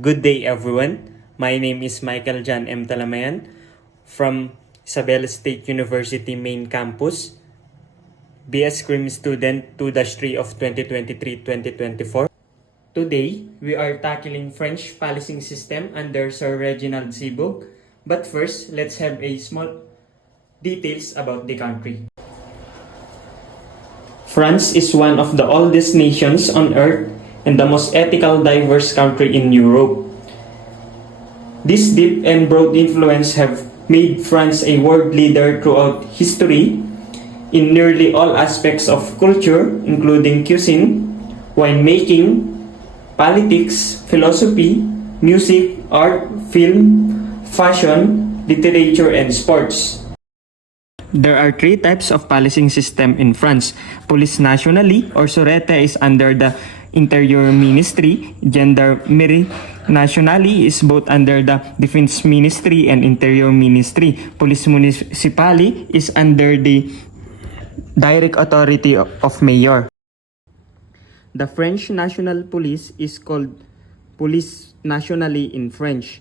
Good day, everyone. My name is Michael John M. Talamayan from Isabela State University Main Campus, Bscrim student 2-3 of 2023-2024. Today, we are tackling French policing system under Sir Reginald Sibog. But first, let's have a small details about the country. France is one of the oldest nations on earth and the most ethical diverse country in Europe. This deep and broad influence have made France a world leader throughout history in nearly all aspects of culture, including cuisine, winemaking, politics, philosophy, music, art, film, fashion, literature, and sports. There are three types of policing system in France. Police nationally or Sûreté is under the Interior Ministry. Gendarmerie nationally is both under the Defense Ministry and Interior Ministry. Police municipally is under the direct authority of mayor. The French National Police is called Police Nationale in French.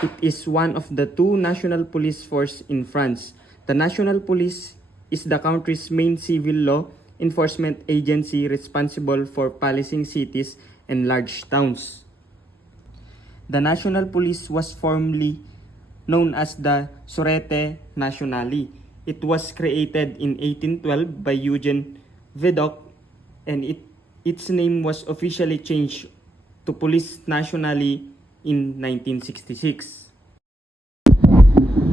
It is one of the two national police force in France. The National Police is the country's main civil law enforcement agency responsible for policing cities and large towns. The National Police was formerly known as the Sûreté Nationale. It was created in 1812 by Eugene Vidocq and its name was officially changed to Police Nationale in 1966.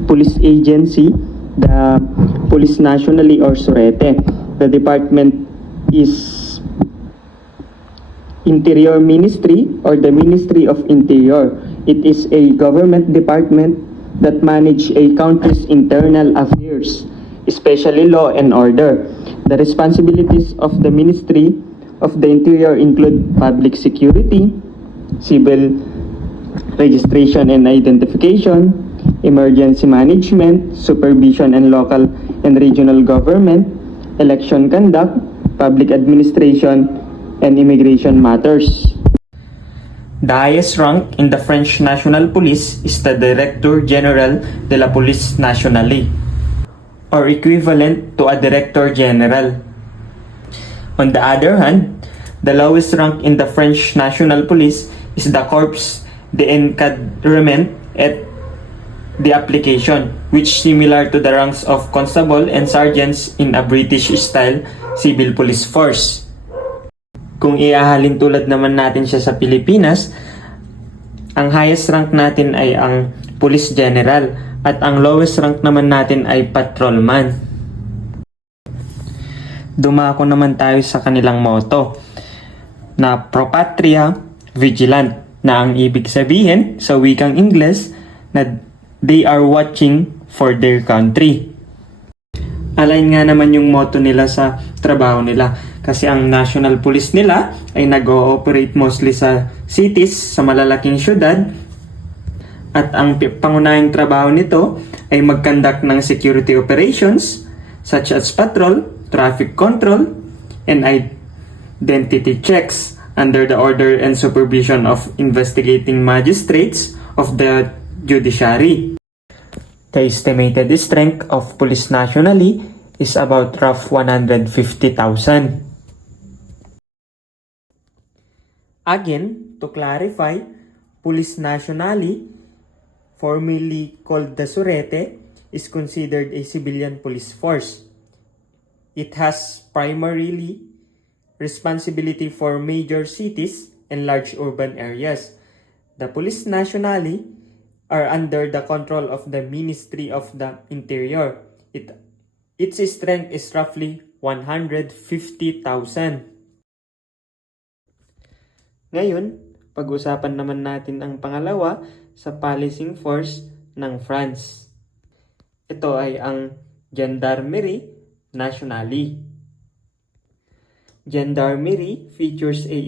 Police agency, the Police Nationale or Sûreté. The department is Interior Ministry or the Ministry of Interior. It is a government department that manage a country's internal affairs, especially law and order. The responsibilities of the Ministry of the Interior include public security, civil registration and identification, emergency management, supervision and local and regional government, election conduct, public administration, and immigration matters. The highest rank in the French National Police is the Directeur General de la Police Nationale, or equivalent to a Director General. On the other hand, the lowest rank in the French National Police is the Corps d'Encadrement et d'Application, which similar to the ranks of constable and sergeants in a British-style civil police force. Kung iahalin tulad naman natin siya sa Pilipinas, ang highest rank natin ay ang Police General at ang lowest rank naman natin ay Patrolman. Dumako naman tayo sa kanilang motto na Pro Patria Vigilant, na ang ibig sabihin sa wikang Ingles na they are watching for their country. Align nga naman yung motto nila sa trabaho nila kasi ang national police nila ay nag-ooperate mostly sa cities, sa malalaking syudad, at ang pangunahing trabaho nito ay mag-conduct ng security operations such as patrol, traffic control, and identity checks under the order and supervision of investigating magistrates of the judiciary. The estimated strength of Police Nationale is about rough 150,000. Again, to clarify, Police Nationale, formerly called the Sûreté, is considered a civilian police force. It has primarily responsibility for major cities and large urban areas. The Police Nationale are under the control of the Ministry of the Interior. Its strength is roughly 150,000. Ngayon, pag-usapan naman natin ang pangalawa sa policing force ng France. Ito ay ang Gendarmerie Nationale. Gendarmerie features a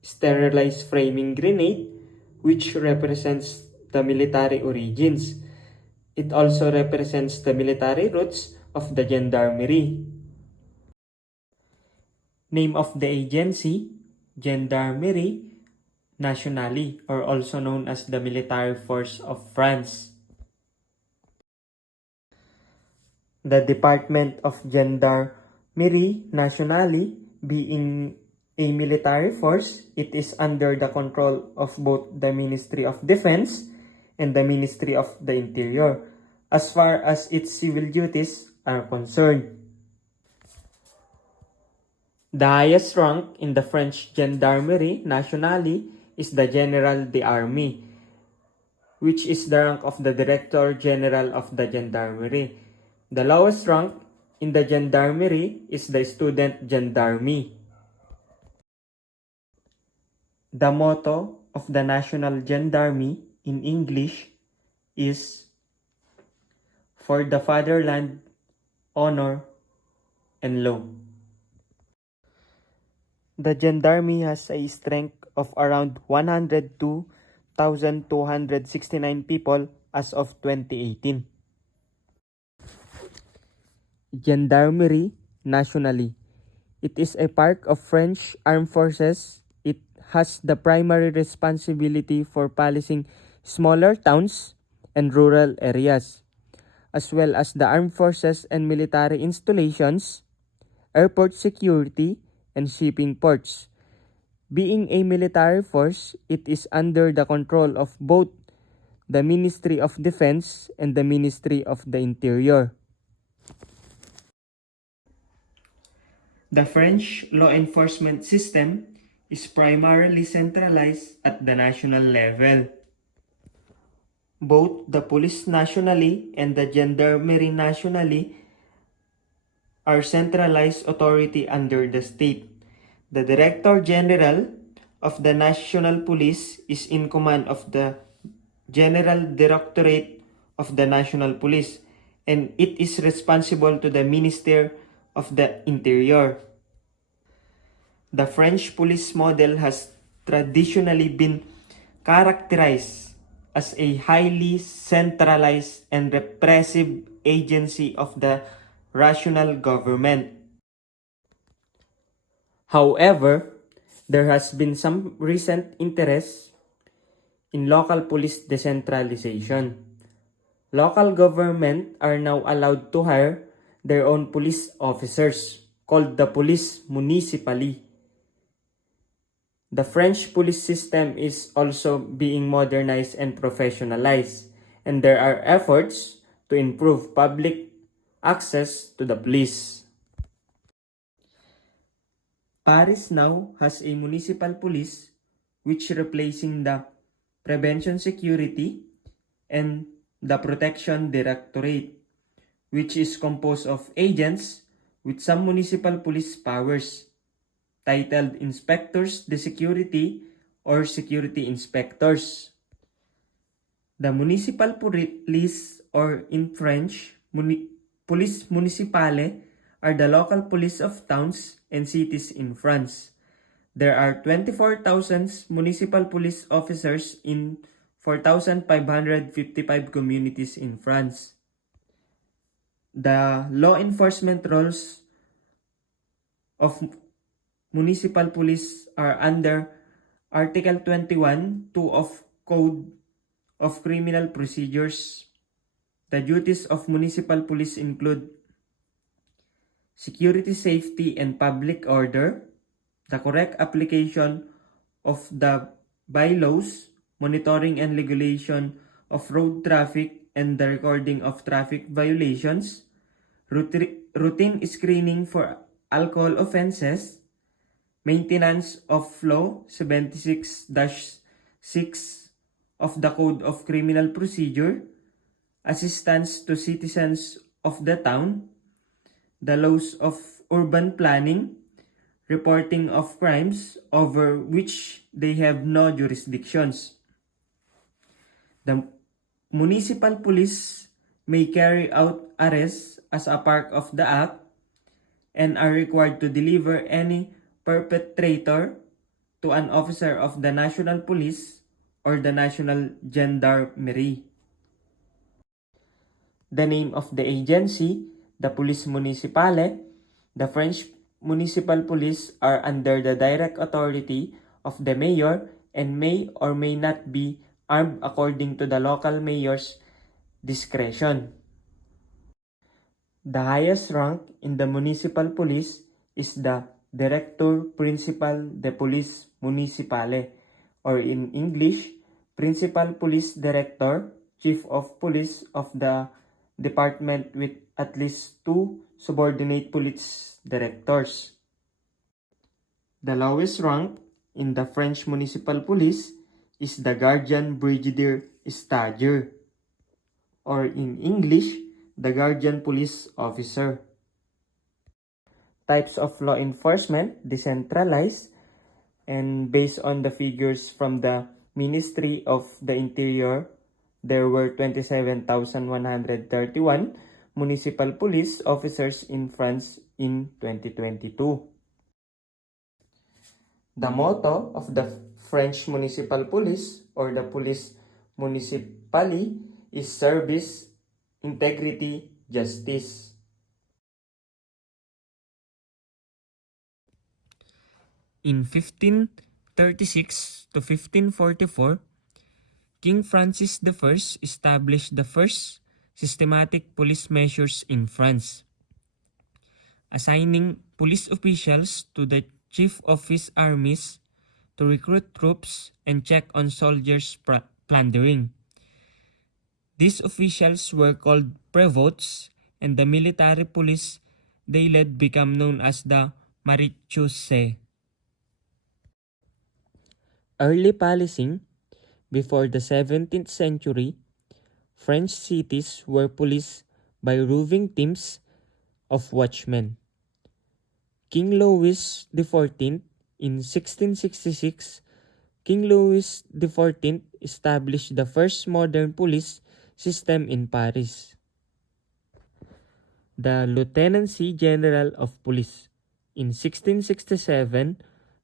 sterilized framing grenade which represents the military origins. It also represents the military roots of the gendarmerie. Name of the agency, Gendarmerie nationale, or also known as the military force of France. The Department of Gendarmerie Nationale, being a military force, it is under the control of both the Ministry of Defense and the Ministry of the Interior, as far as its civil duties are concerned. The highest rank in the French Gendarmerie Nationale is the General d'Armée, which is the rank of the Director General of the Gendarmerie. The lowest rank in the Gendarmerie is the Student Gendarme. The motto of the National Gendarme in English is "For the Fatherland, Honor, and Law." The Gendarme has a strength of around 102,269 people as of 2018. Gendarmerie Nationale. It is a part of French Armed Forces. It has the primary responsibility for policing smaller towns and rural areas, as well as the armed forces and military installations, airport security, and shipping ports. Being a military force, it is under the control of both the Ministry of Defense and the Ministry of the Interior. The French law enforcement system is primarily centralized at the national level. Both the Police Nationale and the Gendarmerie Nationale are centralized authority under the state. The Director General of the National Police is in command of the General Directorate of the National Police, and it is responsible to the Minister of the Interior. The French police model has traditionally been characterized as a highly centralized and repressive agency of the rational government. However, there has been some recent interest in local police decentralization. Local government are now allowed to hire their own police officers, called the police municipally. The French police system is also being modernized and professionalized, and there are efforts to improve public access to the police. Paris now has a municipal police which replacing the Prevention Security and the Protection Directorate, which is composed of agents with some municipal police powers, titled Inspectors de Security or Security Inspectors. The municipal police, or in French, police municipale, are the local police of towns and cities in France. There are 24,000 municipal police officers in 4,555 communities in France. The law enforcement roles of municipal police are under Article 21(2) of Code of Criminal Procedures. The duties of municipal police include security, safety, and public order, the correct application of the bylaws, monitoring and regulation of road traffic, and the recording of traffic violations, routine screening for alcohol offenses, maintenance of Law 76-6 of the Code of Criminal Procedure, assistance to citizens of the town, the laws of urban planning, reporting of crimes over which they have no jurisdictions. The municipal police may carry out arrests as a part of the act and are required to deliver any perpetrator to an officer of the National Police or the National Gendarmerie. The name of the agency, the Police Municipale, the French municipal police are under the direct authority of the mayor and may or may not be armed according to the local mayor's discretion. The highest rank in the municipal police is the Director Principal de Police Municipale, or in English, Principal Police Director, Chief of Police of the department with at least 2 subordinate police directors. The lowest rank in the French municipal police is the Guardian Brigadier Stagiaire, or in English, the Guardian Police Officer. Types of law enforcement, decentralized, and based on the figures from the Ministry of the Interior, there were 27,131 municipal police officers in France in 2022. The motto of the French municipal police, or the police municipale, is service, integrity, justice. In 1536 to 1544, King Francis I established the first systematic police measures in France, assigning police officials to the chief of his armies to recruit troops and check on soldiers' plundering. These officials were called prévôts, and the military police they led became known as the maréchaussée. Early policing. Before the 17th century, French cities were policed by roving teams of watchmen. King Louis XIV, in 1666, King Louis XIV established the first modern police system in Paris. The Lieutenancy General of Police. In 1667,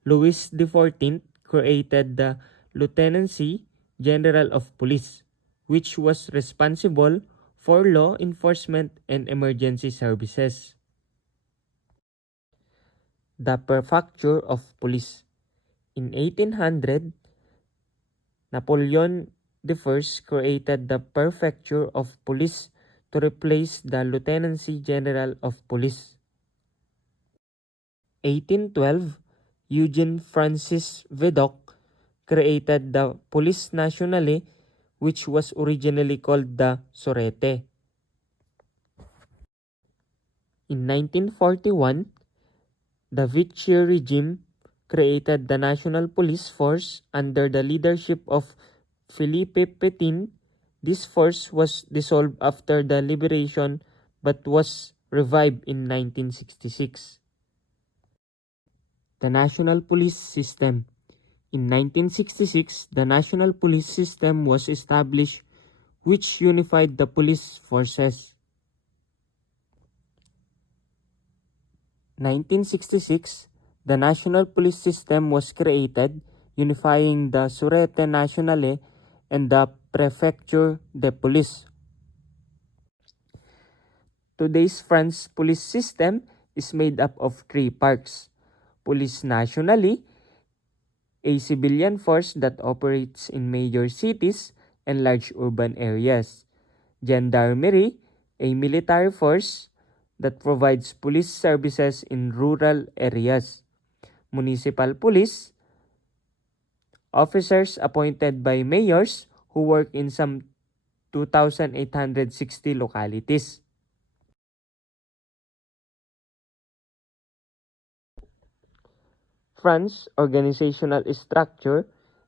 Louis XIV created the Lieutenancy General of Police, which was responsible for law enforcement and emergency services. The Prefecture of Police. In 1800, Napoleon I created the Prefecture of Police to replace the Lieutenancy General of Police. 1812, Eugene Francis Vidocq created the Police Nationale, which was originally called the Sûreté. In 1941, the Vichy regime created the National Police Force under the leadership of Philippe Pétain. This force was dissolved after the liberation but was revived in 1966. The National Police System. In 1966, the National Police System was established, which unified the police forces. 1966, the National Police System was created, unifying the Sûreté Nationale and the Préfecture de Police. Today's France police system is made up of 3 parts: Police Nationale, a civilian force that operates in major cities and large urban areas; Gendarmerie, a military force that provides police services in rural areas; Municipal Police, officers appointed by mayors who work in some 2,860 localities. France's organizational structure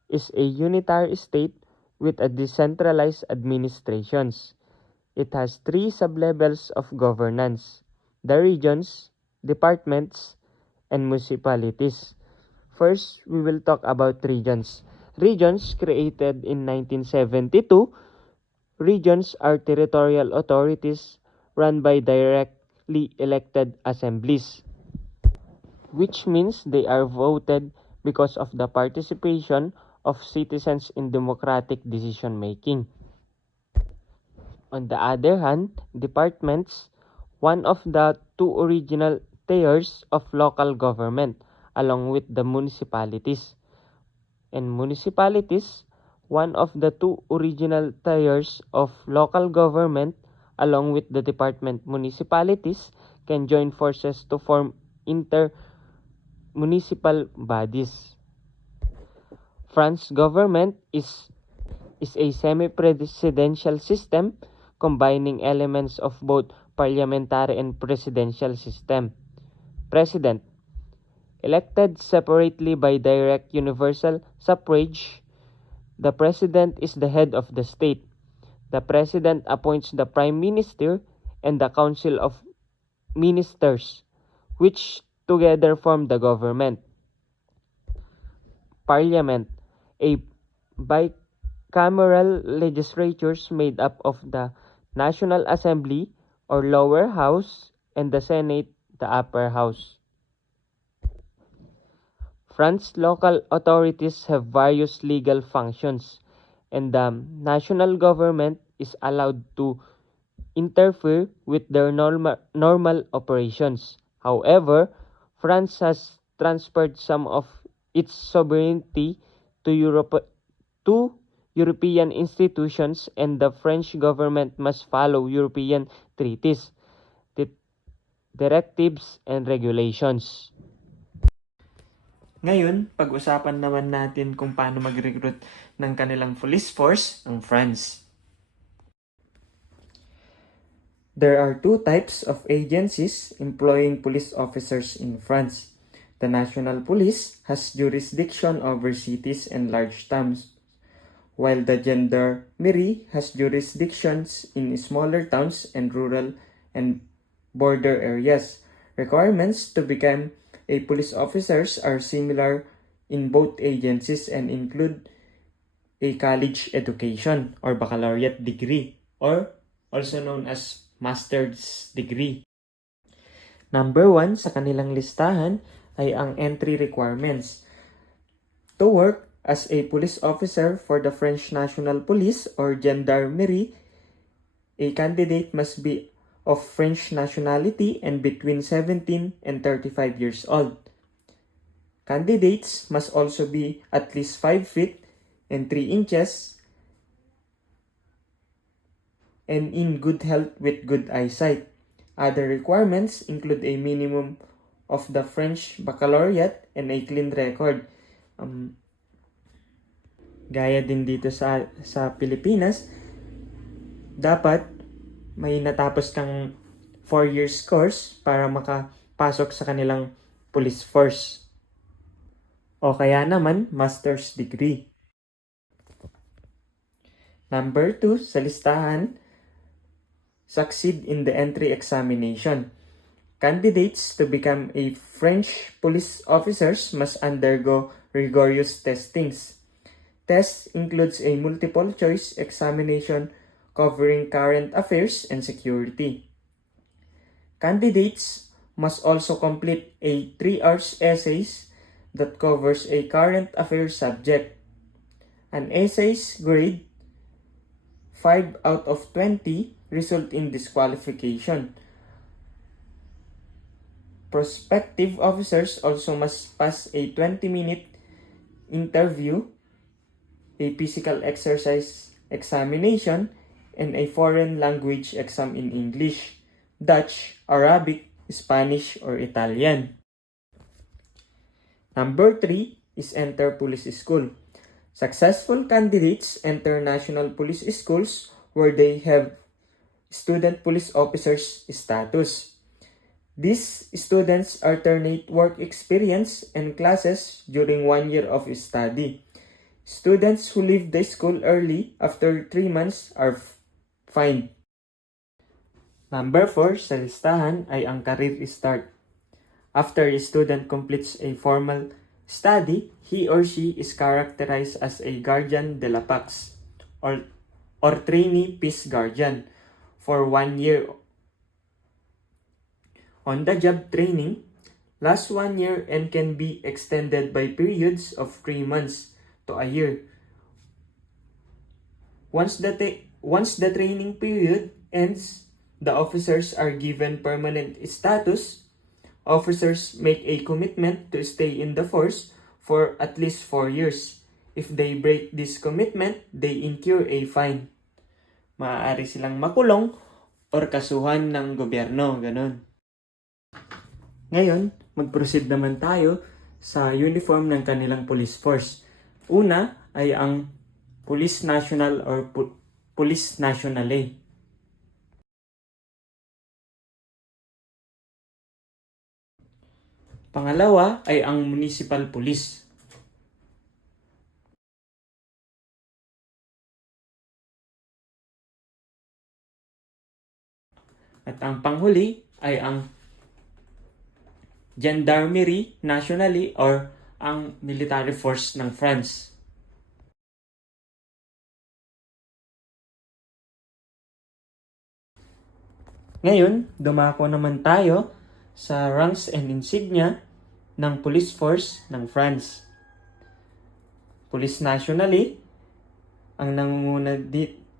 is a unitary state with a decentralized administrations. It has 3 sublevels of governance: the regions, departments, and municipalities. First, we will talk about regions. Regions created in 1972. Regions are territorial authorities run by directly elected assemblies, which means they are voted because of the participation of citizens in democratic decision-making. On the other hand, departments, one of the 2 original tiers of local government, along with the municipalities. and municipalities, one of the two original tiers of local government, along with the department municipalities, can join forces to form inter-municipal bodies. France government is a semi-presidential system combining elements of both parliamentary and presidential system. President, elected separately by direct universal suffrage, the president is the head of the state. The president appoints the prime minister and the council of ministers, which together form the government. Parliament, a bicameral legislatures made up of the National Assembly or lower house and the Senate, the upper house. France's local authorities have various legal functions, and the national government is allowed to interfere with their normal operations. However, France has transferred some of its sovereignty to to European institutions, and the French government must follow European treaties, directives, and regulations. Ngayon, pag-usapan naman natin kung paano mag-recruit ng kanilang police force ang France. There are two types of agencies employing police officers in France. The National Police has jurisdiction over cities and large towns, while the Gendarmerie has jurisdictions in smaller towns and rural and border areas. Requirements to become a police officers are similar in both agencies and include a college education or baccalaureate degree, or also known as master's degree. Number 1 sa kanilang listahan ay ang entry requirements. To work as a police officer for the French National Police or Gendarmerie, a candidate must be of French nationality and between 17 and 35 years old. Candidates must also be at least 5 feet and 3 inches and in good health with good eyesight. Other requirements include a minimum of the French baccalaureate and a clean record. Gaya din dito sa Pilipinas, dapat may natapos kang 4 years course para makapasok sa kanilang police force. O kaya naman, master's degree. Number 2 sa listahan, succeed in the entry examination. Candidates to become a French police officers must undergo rigorous testings. Test includes a multiple choice examination covering current affairs and security. Candidates must also complete a 3-hour essays that covers a current affairs subject. An essay's grade 5 out of 20 result in disqualification. Prospective officers also must pass a 20-minute interview, a physical exercise examination, and a foreign language exam in English, Dutch, Arabic, Spanish, or Italian. Number 3 is enter police school. Successful candidates enter national police schools where they have student police officers status. These students alternate work experience and classes during 1 year of study. Students who leave the school early after 3 months are fined. Number 4 sa listahan ay ang career start. After a student completes a formal study, he or she is characterized as a guardian de la pax or trainee peace guardian for 1 year. On-the-job training lasts 1 year and can be extended by periods of 3 months to a year. Once the training period ends, the officers are given permanent status. Officers make a commitment to stay in the force for at least 4 years. If they break this commitment, they incur a fine. Maaari silang makulong or kasuhan ng gobyerno, ganun. Ngayon, mag-proceed naman tayo sa uniform ng kanilang police force. Una ay ang Police National or Police Nationale. Pangalawa ay ang Municipal Police. At ang panghuli ay ang Gendarmerie Nationale or ang military force ng France. Ngayon, dumako naman tayo sa ranks and insignia ng police force ng France. Police Nationale, ang nangunguna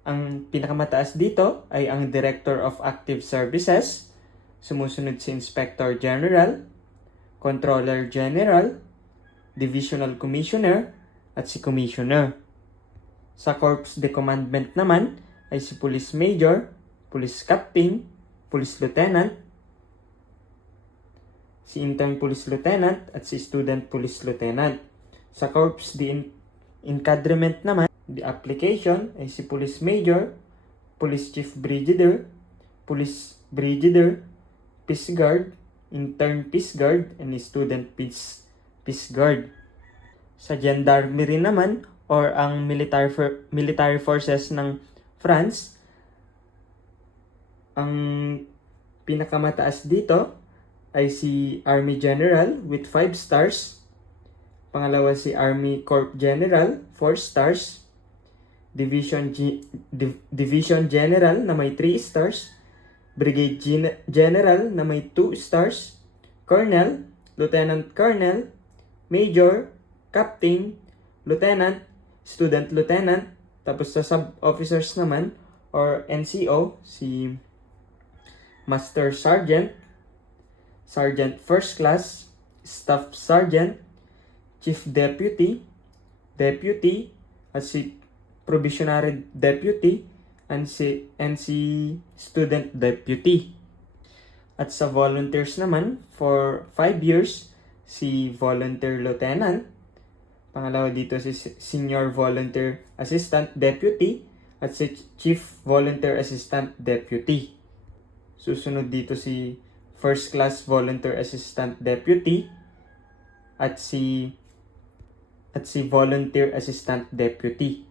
ang pinakamataas dito ay ang Director of Active Services, sumusunod si Inspector General, Controller General, Divisional Commissioner, at si Commissioner. Sa Corps de Commandement naman ay si Police Major, Police Captain, Police Lieutenant, si Intern Police Lieutenant at si Student Police Lieutenant. Sa Corps de Encadrement naman, the application ay si Police Major, Police Chief Brigadier, Police Brigadier, Peace Guard, Intern Peace Guard, and Student Peace Guard. Sa Gendarmerie naman, or ang military forces ng France, ang pinakamataas dito ay si Army General with 5 stars. Pangalawa si Army Corps General, 4 stars. Division General na may 3 stars. Brigade General na may 2 stars. Colonel, Lieutenant Colonel, Major, Captain, Lieutenant, Student Lieutenant. Tapos sa sub-officers naman, or NCO, si Master Sergeant, Sergeant First Class, Staff Sergeant, Chief Deputy, Deputy, at si Probationary Deputy, and si Student Deputy. At sa volunteers naman, for 5 years, si Volunteer Lieutenant. Pangalawa dito si Senior Volunteer Assistant Deputy at si Chief Volunteer Assistant Deputy. Susunod dito si First Class Volunteer Assistant Deputy at si Volunteer Assistant Deputy.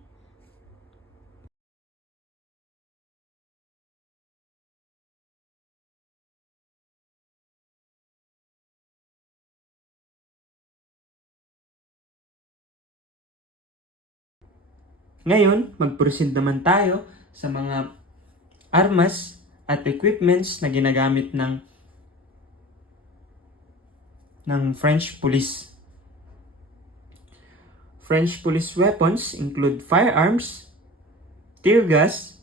Ngayon, mag-proceed naman tayo sa mga armas at equipments na ginagamit ng French police. French police weapons include firearms, tear gas,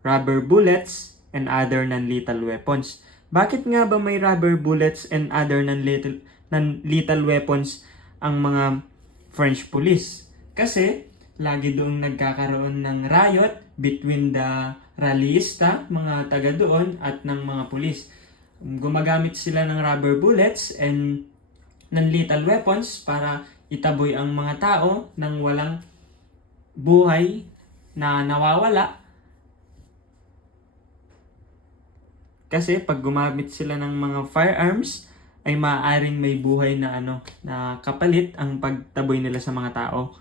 rubber bullets, and other non-lethal weapons. Bakit nga ba may rubber bullets and other non-lethal weapons ang mga French police? Kasi lagi doon nagkakaroon ng riot between the rallyista, mga taga doon, at ng mga pulis. Gumagamit sila ng rubber bullets and non-lethal weapons para itaboy ang mga tao nang walang buhay na nawawala. Kasi pag gumamit sila ng mga firearms, ay maaaring may buhay na na kapalit ang pagtaboy nila sa mga tao.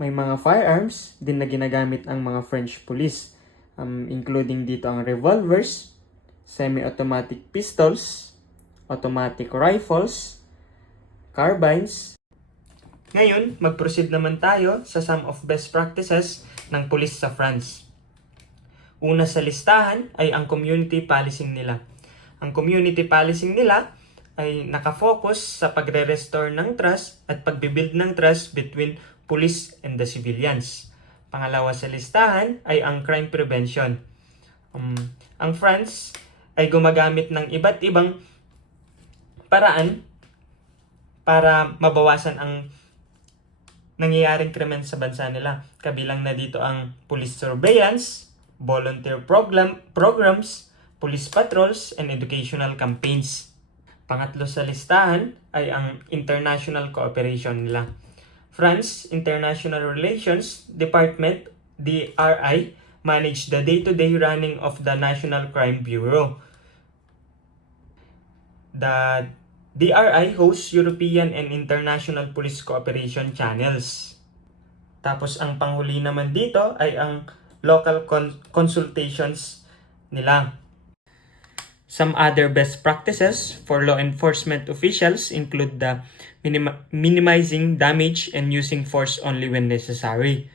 May mga firearms din na ginagamit ang mga French police, including dito ang revolvers, semi-automatic pistols, automatic rifles, carbines. Ngayon, mag-proceed naman tayo sa some of best practices ng police sa France. Una sa listahan ay ang community policing nila. Ang community policing nila ay nakafocus sa pagre-restore ng trust at pagbibuild ng trust between police and the civilians. Pangalawa sa listahan ay ang crime prevention. Ang France ay gumagamit ng iba't ibang paraan para mabawasan ang nangyayaring krimen sa bansa nila. Kabilang na dito ang police surveillance, volunteer programs, police patrols, and educational campaigns. Pangatlo sa listahan ay ang international cooperation nila. France International Relations Department, DRI, manage the day-to-day running of the National Crime Bureau. The DRI hosts European and international police cooperation channels. Tapos ang panghuli naman dito ay ang local consultations nila. Some other best practices for law enforcement officials include the minimizing damage and using force only when necessary.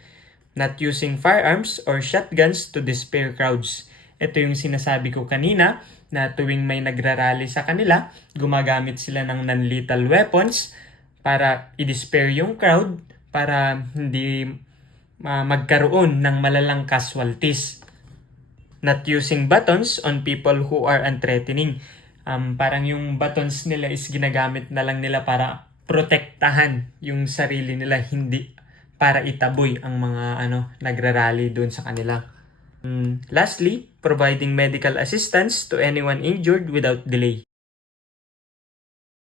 Not using firearms or shotguns to disperse crowds. Ito yung sinasabi ko kanina na tuwing may nagrarally sa kanila, gumagamit sila ng non-lethal weapons para i-disperse yung crowd para hindi magkaroon ng malalang casualties. Not using batons on people who are unthreatening. Parang yung batons nila is ginagamit na lang nila para protektahan yung sarili nila, hindi para itaboy ang mga nagrarally doon sa kanila. Lastly, providing medical assistance to anyone injured without delay.